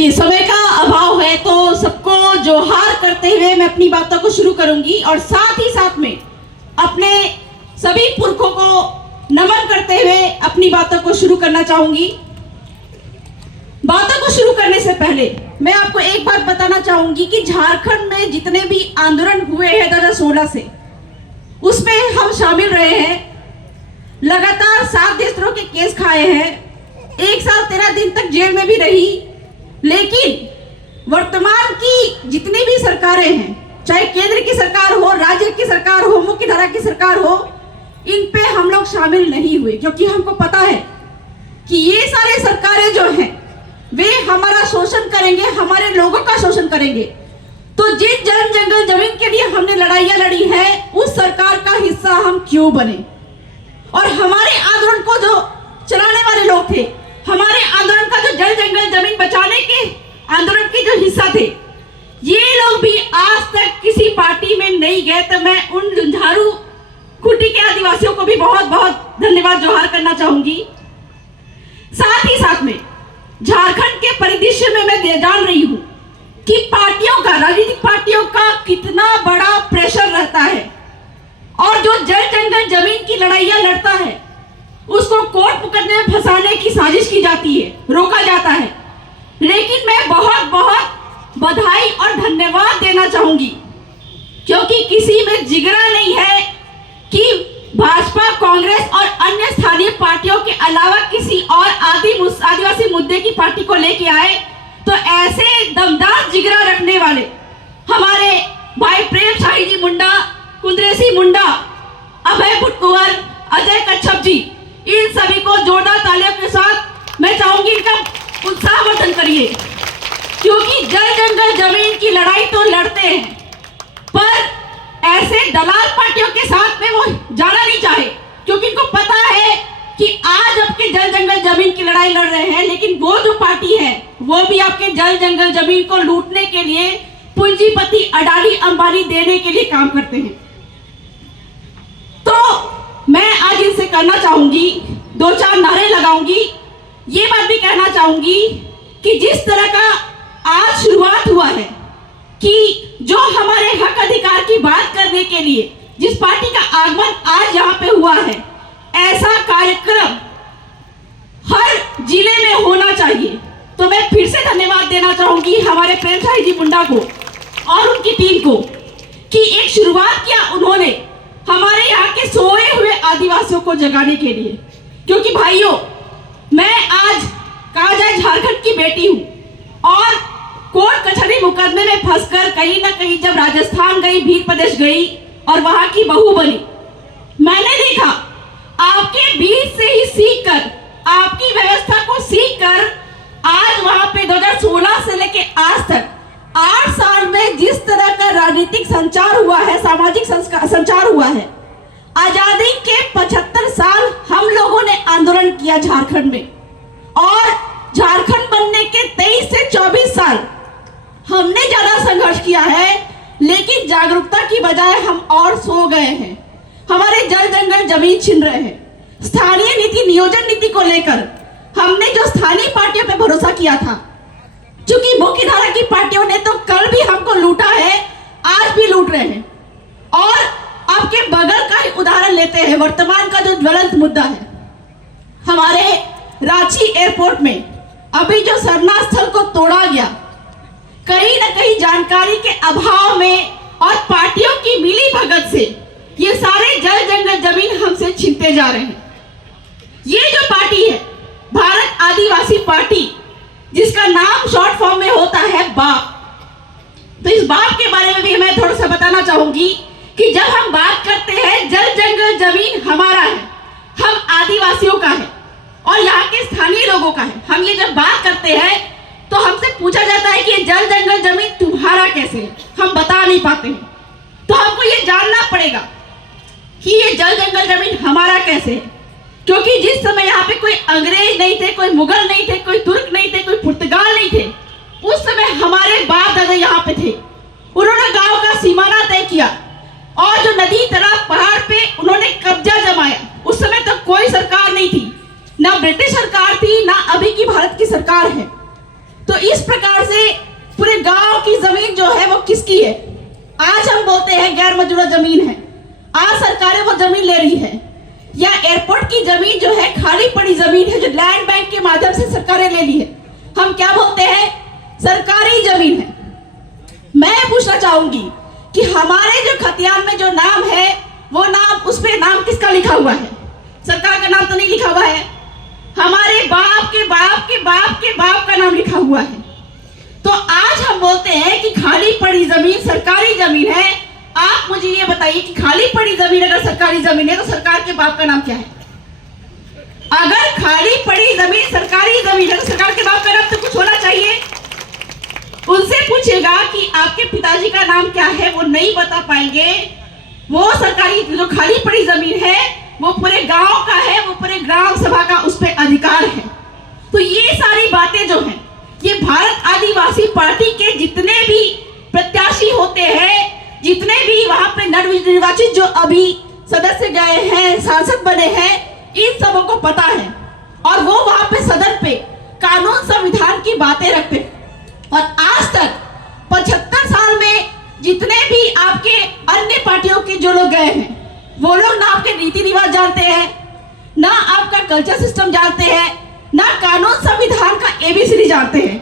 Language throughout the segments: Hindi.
चलिए, समय का अभाव है तो सबको जोहार करते हुए मैं अपनी बातों को शुरू करूंगी और साथ ही साथ में अपने सभी पुरखों को नमन करते हुए अपनी बातों को शुरू करना चाहूंगी। बातों को शुरू करने से पहले मैं आपको एक बात बताना चाहूंगी कि झारखंड में जितने भी आंदोलन हुए हैं 2016 से, उसमें हम शामिल रहे हैं। लगातार 7 देशद्रोह के केस खाए हैं, 1 साल 13 दिन तक जेल में भी रही। लेकिन वर्तमान की जितनी भी सरकारें हैं, चाहे केंद्र की सरकार हो, राज्य की सरकार हो, मुख्य धारा की सरकार हो, इन पे हम लोग शामिल नहीं हुए, क्योंकि हमको पता है कि ये सारे सरकारें जो हैं वे हमारा शोषण करेंगे, हमारे लोगों का शोषण करेंगे। तो जिन जन जंगल जमीन के लिए हमने लड़ाइयां लड़ी है, उस सरकार का हिस्सा हम क्यों बने? और हमारे आंदोलन को जो चलाने वाले लोग थे, हमारे आंदोलन का जो जल जंगल जमीन बचाने के आंदोलन के जो हिस्सा थे, ये लोग भी आज तक किसी पार्टी में नहीं गए। तो मैं उन झुंझारू खूंटी के आदिवासियों को भी बहुत बहुत धन्यवाद जोहार करना चाहूंगी। साथ ही साथ में झारखंड के परिदृश्य में मैं जान रही हूं कि पार्टियों का, राजनीतिक पार्टियों का कितना बड़ा प्रेशर रहता है, और जो जल जंगल जमीन की लड़ाइयां लड़ता है उसको कोर्ट मुकदमे में फंसाने की साजिश की जाती है, रोका जाता है। लेकिन मैं बहुत बहुत बधाई और धन्यवाद देना चाहूंगी, क्योंकि किसी में जिगरा नहीं है कि भाजपा, कांग्रेस और अन्य स्थानीय पार्टियों के अलावा किसी और आदिवासी मुद्दे की पार्टी को लेके आए। तो ऐसे दमदार जिगरा रखने वाले हमारे भाई प्रेम शाही जी मुंडा, कुंद्रेसी मुंडा, अभय भुटकुंवर, अजय कच्छप जी, इन सभी को जोरदार तालियों के साथ मैं चाहूंगी इनका उत्साहवर्धन करिए, क्योंकि जल जंगल जमीन की लड़ाई तो लड़ते हैं, पर ऐसे दलाल पार्टियों के साथ में वो जाना नहीं चाहे, क्योंकि इनको पता है कि आज आपके जल जंगल जमीन की लड़ाई लड़ रहे हैं, लेकिन वो जो पार्टी है वो भी आपके जल जंगल जमीन को लूटने के लिए, पूंजीपति अडानी अंबानी देने के लिए काम करते हैं। तो मैं आज इनसे करना चाहूंगी, 2-4 नारे लगाऊंगी, ये बात भी कहना चाहूंगी कि जिस तरह का आज शुरुआत हुआ है कि जो हमारे हक अधिकार की बात करने के लिए जिस पार्टी का आगमन आज यहाँ पे हुआ है, ऐसा कार्यक्रम हर जिले में होना चाहिए। तो मैं फिर से धन्यवाद देना चाहूंगी हमारे प्रेम शाही जी मुंडा को और उनकी टीम को कि एक शुरुआत किया उन्होंने हमारे यहाँ के सोए हुए आदिवासियों को जगाने के लिए। क्योंकि भाइयों, मैं आज कहा जाए झारखंड की बेटी हूं और कोर्ट कचहरी मुकदमे में फंसकर कहीं ना कहीं जब राजस्थान गई, भील प्रदेश गई और वहां की बहू बनी, मैंने देखा आपके बीच से ही सीख कर, आपकी व्यवस्था को सीख कर आज वहां पे 2016 से लेके आज तक 8 साल में जिस तरह का राजनीतिक संचार हुआ है, सामाजिक संचार हुआ है। आजादी के 75 साल हम लोगों ने आंदोलन किया झारखंड में, और झारखंड बनने के 23 से 24 साल हमने ज्यादा संघर्ष किया है, लेकिन जागरूकता की बजाय हम और सो गए हैं। हमारे जल जंगल जमीन छिन रहे हैं। स्थानीय नीति, नियोजन नीति को लेकर हमने जो स्थानीय पार्टियों पे भरोसा किया था, क्योंकि मुख्य धारा की पार्टियों ने तो कल भी हमको लूटा है, आज भी लूट रहे हैं। और आपके बगल का ही उदाहरण लेते हैं, वर्तमान का जो ज्वलंत मुद्दा है, हमारे रांची एयरपोर्ट में अभी जो सरना स्थल को तोड़ा गया, कहीं न कहीं जानकारी के अभाव में और पार्टियों की मिली भगत से ये सारे जल जंगल जमीन हमसे छीनते जा रहे हैं। ये जो पार्टी है भारत आदिवासी पार्टी, जिसका नाम शॉर्ट फॉर्म में होता है बाप, तो इस बाप के बारे में भी मैं थोड़ा सा बताना चाहूंगी कि जब हम बात करते हैं जल जंगल जमीन हमारा है, हम आदिवासियों का है और यहाँ के स्थानीय लोगों का है, हम ये जब बात करते हैं तो हमसे पूछा जाता है कि ये जल जंगल जमीन तुम्हारा कैसे है, हम बता नहीं पाते हैं। तो हमको ये जानना पड़ेगा कि ये जल जंगल जमीन हमारा कैसे है, क्योंकि जिस समय यहाँ पे कोई अंग्रेज नहीं थे, कोई मुगल नहीं थे, कोई तुर्क नहीं थे, कोई पुर्तगाल नहीं थे, उस समय हमारे बाप दादा यहाँ पे थे। उन्होंने गांव का सीमाना तय किया और जो नदी, तालाब, पहाड़ पे उन्होंने कब्जा जमाया। उस समय तो कोई सरकार नहीं थी, ना ब्रिटिश सरकार थी, ना अभी की भारत की सरकार है। तो इस प्रकार किसकी है? आज हम बोलते हैं गैर मंजूरा जमीन है, आज सरकारें वो जमीन ले रही है। या एयरपोर्ट की जमीन जो है खाली पड़ी जमीन है जो लैंड बैंक के माध्यम से सरकारें ले ली है, हम क्या बोलते हैं? सरकारी जमीन है। मैं पूछना चाहूंगी कि हमारे जो खतियान में जो नाम है वो नाम, उस पे नाम किसका लिखा हुआ है? सरकार का नाम तो नहीं लिखा हुआ है, हमारे बाप के बाप के बाप के बाप का नाम लिखा हुआ है। तो आज हम बोलते हैं कि खाली पड़ी जमीन सरकारी जमीन है। आप मुझे ये बताइए कि खाली पड़ी जमीन अगर सरकारी जमीन है तो सरकार के बाप का नाम क्या है? अगर खाली पड़ी जमीन सरकारी जमीन है तो सरकार के बाप का नाम तो कुछ होना चाहिए। उनसे पूछेगा कि आपके पिताजी का नाम क्या है, वो नहीं बता पाएंगे। वो सरकारी जो खाली पड़ी जमीन है वो पूरे गांव का है, वो पूरे ग्राम सभा का उस पर अधिकार है। तो ये सारी बातें जो हैं, ये भारत आदिवासी पार्टी के जितने भी प्रत्याशी होते हैं, जितने भी वहां पे नवनिर्वाचित जो अभी सदस्य गए हैं, सांसद बने हैं, इन सबों को पता है। और वो वहां पे सदन पे कानून संविधान की बातें रखते हैं। और आज तक 75 साल में जितने भी आपके अन्य पार्टियों के जो लोग गए हैं, वो लोग ना आपके रीति रिवाज जानते हैं, ना आपका कल्चर सिस्टम जानते हैं, ना कानून संविधान का एबीसीडी जानते हैं।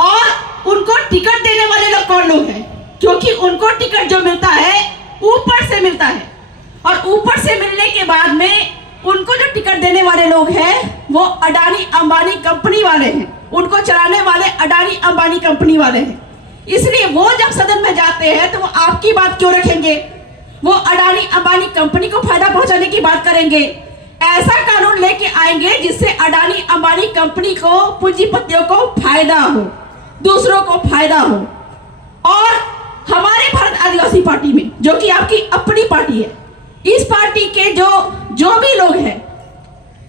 और उनको टिकट देने वाले लोग कौन लोग हैं? क्योंकि उनको टिकट जो मिलता है ऊपर से मिलता है, और ऊपर से मिलने के बाद में उनको जो टिकट देने वाले लोग हैं वो अडानी अंबानी कंपनी वाले हैं, उनको चलाने वाले अडानी अंबानी कंपनी वाले हैं। इसलिए वो जब सदन में जाते हैं तो वो आपकी बात क्यों रखेंगे? वो अडानी अंबानी कंपनी को फायदा पहुंचाने की बात करेंगे। ऐसा कानून लेके आएंगे जिससे अडानी अंबानी कंपनी को, पूंजीपतियों को फायदा हो, दूसरों को फायदा हो। और हमारे भारत आदिवासी पार्टी में, जो कि आपकी अपनी पार्टी है, इस पार्टी के जो भी लोग हैं,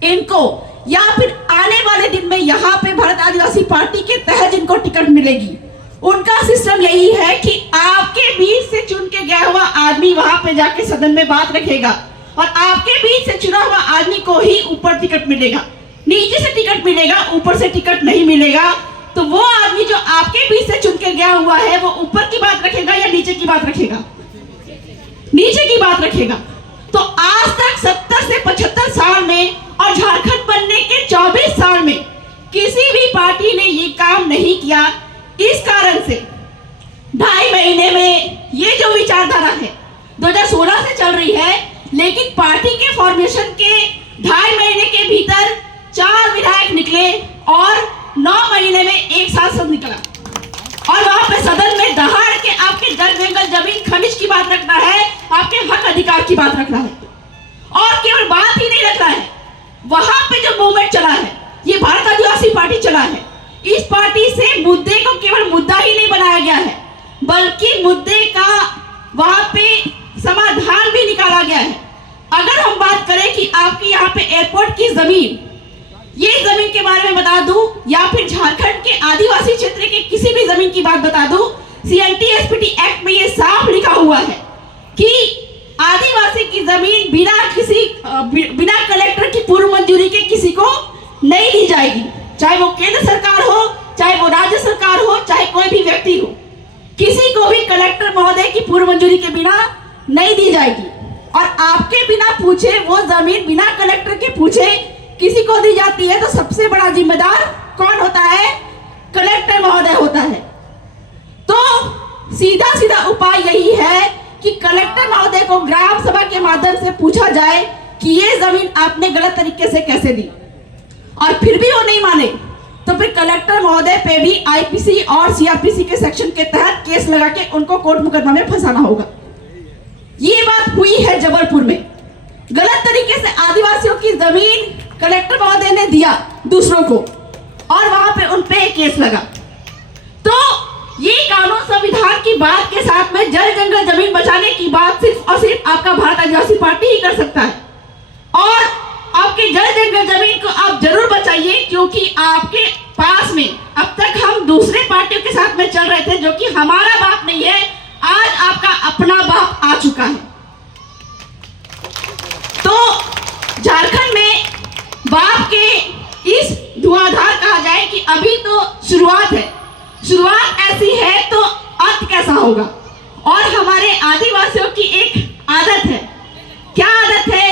इनको या फिर आने वाले दिन में यहाँ पे भारत आदिवासी पार्टी के तहत जिनको टिकट मिलेगी, उनका सिस्टम यही है कि आपके बीच से चुन के गया हुआ आदमी वहां पे जाके सदन में बात रखेगा, और आपके बीच से चुना हुआ आदमी को ही ऊपर टिकट मिलेगा। नीचे से टिकट मिलेगा, ऊपर से टिकट नहीं मिलेगा। तो वो आदमी जो आपके बीच से चुन के गया हुआ है वो ऊपर की बात रखेगा या नीचे की बात रखेगा? नीचे की बात रखेगा। तो आज तक 70 से 75 साल में और झारखंड बनने के 24 साल में किसी भी पार्टी ने ये काम नहीं किया। इस कारण से 2.5 महीने में ये जो विचारधारा है 2016 से चल रही है, लेकिन पार्टी के फॉर्मेशन के 2.5 महीने के भीतर 4 विधायक निकले और 9 महीने में 1 सांसद निकला। और वहां पे सदन में दहाड़ के आपके जल जंगल जमीन खनिज की बात रखना है, आपके हक अधिकार की बात रखना है। और केवल बात ही नहीं रखना है, वहां पे जो मूवमेंट चला है ये भारत आदिवासी पार्टी चला है। इस पार्टी से मुद्दे को केवल मुद्दा ही नहीं बनाया गया है, बल्कि मुद्दे का वहां पे समाधान भी निकाला गया है। अगर हम बात करें कि आपकी यहाँ पे एयरपोर्ट की जमीन, ये जमीन के बारे में बता दूं या फिर झारखंड के आदिवासी क्षेत्र के किसी भी जमीन की बात बता दूं, CNT-SPT एक्ट में ये साफ लिखा हुआ है कि आदिवासी की जमीन बिना कलेक्टर की पूर्व मंजूरी के किसी को नहीं दी जाएगी, चाहे वो केंद्र सरकार हो, चाहे वो राज्य सरकार हो, चाहे कोई भी व्यक्ति हो, किसी को भी कलेक्टर महोदय की पूर्व मंजूरी के बिना नहीं दी जाएगी। और आपके बिना पूछे वो जमीन बिना कलेक्टर के पूछे किसी को दी जाती है तो सबसे बड़ा जिम्मेदार कौन होता है? कलेक्टर महोदय होता है। तो सीधा सीधा उपाय यही है कि कलेक्टर महोदय को ग्राम सभा के माध्यम से पूछा जाए कि ये जमीन आपने गलत तरीके से कैसे दी, और फिर भी वो नहीं माने तो फिर कलेक्टर महोदय पे भी IPC और CRPC के सेक्शन के तहत केस लगा के उनको कोर्ट मुकदमा में फंसाना होगा। ये बात हुई है जबलपुर में, गलत तरीके से आदिवासियों की जमीन कलेक्टर महोदय ने दिया दूसरों को और वहां पे उन पे केस लगा। तो ये कानून संविधान की बात के साथ में जल जंगल जमीन बचाने की बात सिर्फ और सिर्फ आपका भारत आदिवासी पार्टी ही कर सकता है। और आपके जल जंगल जमीन को आप जरूर बचाइए, क्योंकि आपके पास में अब तक हम दूसरे पार्टियों के साथ में चल रहे थे जो कि हमारा बाप नहीं है, आज आपका अपना बाप आ चुका है। तो झारखंड में बाप के इस धुआंधार कहा जाए कि अभी तो शुरुआत है, शुरुआत ऐसी है तो अंत कैसा होगा। और हमारे आदिवासियों की एक आदत है। क्या आदत है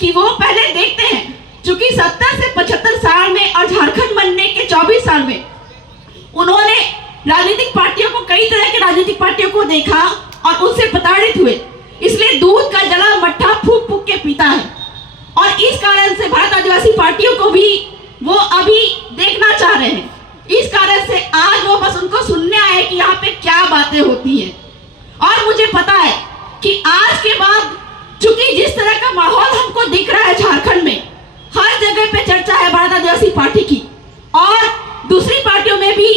कि वो पहले देखते हैं, चूंकि 70 से 75 साल में और झारखंड बनने के 24 साल में उन्होंने राजनीतिक पार्टियों को, कई तरह के राजनीतिक पार्टियों को देखा और उनसे प्रताड़ित हुए, इसलिए दूध का जला मट्ठा फूक फूक के पीता है। और इस कारण से भारत आदिवासी पार्टियों को भी वो अभी देखना चाह रहे हैं। इस कारण से आज वो बस उनको सुनने आए कि यहाँ पे क्या बातें होती हैं। और मुझे पता है कि आज के बाद, चूंकि जिस तरह का माहौल हमको दिख रहा है झारखंड में, हर जगह पे चर्चा है भारत आदिवासी पार्टी की, और दूसरी पार्टियों में भी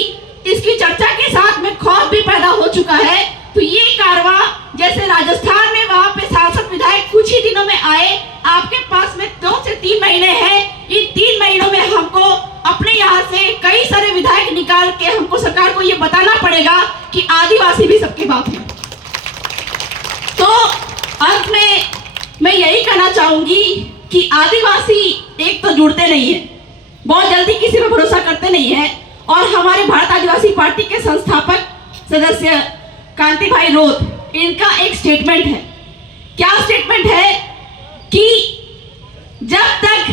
इसकी चर्चा के साथ में खौफ भी पैदा हो चुका है। तो ये कारवा, जैसे राजस्थान में वहां पे सांसद विधायक कुछ ही दिनों में आए, आपके पास में 2 से 3 महीने हैं। इन 3 महीनों में हमको अपने यहाँ से कई सारे विधायक निकाल के हमको सरकार को ये बताना पड़ेगा कि आदिवासी भी सबके बाप हैं। तो अंत में मैं यही कहना चाहूंगी कि आदिवासी एक तो जुड़ते नहीं है, बहुत जल्दी किसी पर भरोसा करते नहीं है। और हमारे भारत आदिवासी पार्टी के संस्थापक सदस्य कांति भाई रोध, इनका एक स्टेटमेंट है। क्या स्टेटमेंट है कि जब तक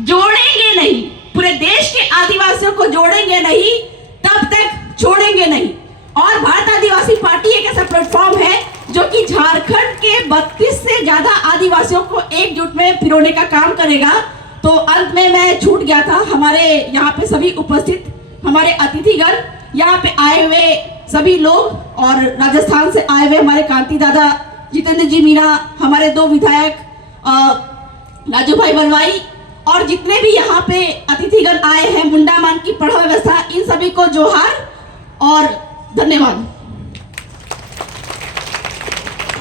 जोड़ेंगे नहीं, पूरे देश के आदिवासियों को जोड़ेंगे नहीं, तब तक छोड़ेंगे नहीं। और भारत आदिवासी पार्टी एक ऐसा प्लेटफॉर्म है जो कि झारखंड के 32 से ज्यादा आदिवासियों को एकजुट में पिरोने का काम करेगा। तो अंत में मैं छूट गया था, हमारे यहाँ पे सभी उपस्थित हमारे अतिथिगण, यहाँ पे आए हुए सभी लोग और राजस्थान से आए हुए हमारे कांति दादा, जितेंद्र जी मीणा, हमारे 2 विधायक राजू भाई बलवाई, और जितने भी यहाँ पे अतिथिगण आए हैं, मुंडा मान की पढ़ा व्यवस्था, इन सभी को जोहार और धन्यवाद।